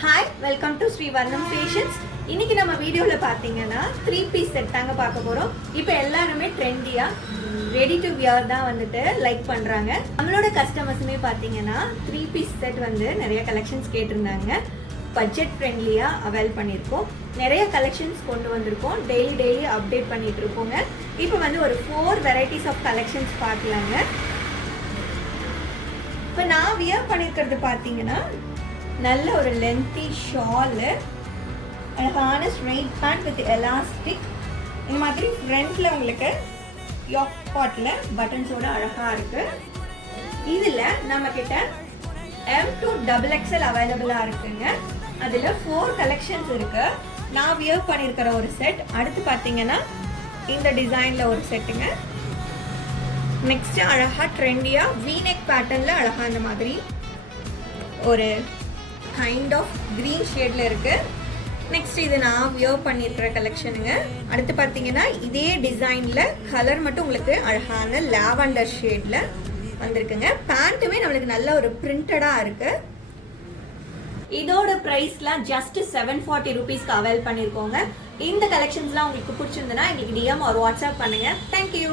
Hi, welcome to Sri Varnam Fashions. இன்னைக்கு நம்ம வீடியோல பாத்தீங்கன்னா 3 பீஸ் செட் தாங்க பார்க்க போறோம். இப்போ எல்லாரும் ட்ரெண்டியா ரெடி டு வியர் தான் வந்துட்டு லைக் பண்றாங்க. நம்மளோட கஸ்டமர்ஸ்மே பாத்தீங்கன்னா 3 பீஸ் செட் வந்து நிறைய கலெக்ஷன்ஸ் கேட்டிருந்தாங்க. பட்ஜெட் ஃப்ரெண்ட்லியா அவைல் பண்ணியிருக்கோம். நிறைய கலெக்ஷன்ஸ் கொண்டு வந்திருக்கோம். டெய்லி அப்டேட் பண்ணிட்டு இருக்கோங்க. இப்போ வந்து ஒரு 4 வெரைட்டிஸ் ஆஃப் கலெக்ஷன்ஸ் பார்க்கலாங்க. இப்போ நான் வியர் பண்ணியிருக்கிறது பார்த்தீங்கன்னா நல்ல ஒரு லென்த்தி ஷாலு, அழகான ஸ்ட்ரெயிட் பேண்ட் வித் எலாஸ்டிக். இந்த மாதிரி ஃப்ரண்ட்ல உங்களுக்கு யோக் பாட்டில் பட்டன்ஸோட அழகாக இருக்கு. இதில் நம்ம கிட்ட M to XXL அவைலபிளாக இருக்குங்க. அதில் 4 கலெக்ஷன்ஸ் இருக்கு. நான் வியர் பண்ணியிருக்கிற ஒரு செட். அடுத்து பார்த்தீங்கன்னா இந்த டிசைனில் ஒரு செட்டுங்க. நெக்ஸ்ட் அழகாக ட்ரெண்டியாக வீநெக் பேட்டர்னில் அழகாக இந்த மாதிரி ஒரு கைண்ட் ஆஃப் க்ரீன் ஷேடில் இருக்குது. நெக்ஸ்ட் இது நான் வியர் பண்ணியிருக்கிற கலெக்ஷனுங்க. அடுத்து பார்த்தீங்கன்னா இதே டிசைனில் கலர் மட்டும் உங்களுக்கு அழகான லாவெண்டர் ஷேடில் வந்திருக்குங்க. பேண்ட்டுமே நம்மளுக்கு நல்ல ஒரு பிரிண்டடாக இருக்குது. இதோட ப்ரைஸ்லாம் ஜஸ்ட் 740 rupeesக்கு அவைல் பண்ணியிருக்கோங்க. இந்த கலெக்ஷன்ஸ்லாம் உங்களுக்கு பிடிச்சிருந்ததுன்னா எங்களுக்கு DM ஒரு வாட்ஸ்அப் பண்ணுங்கள். தேங்க்யூ.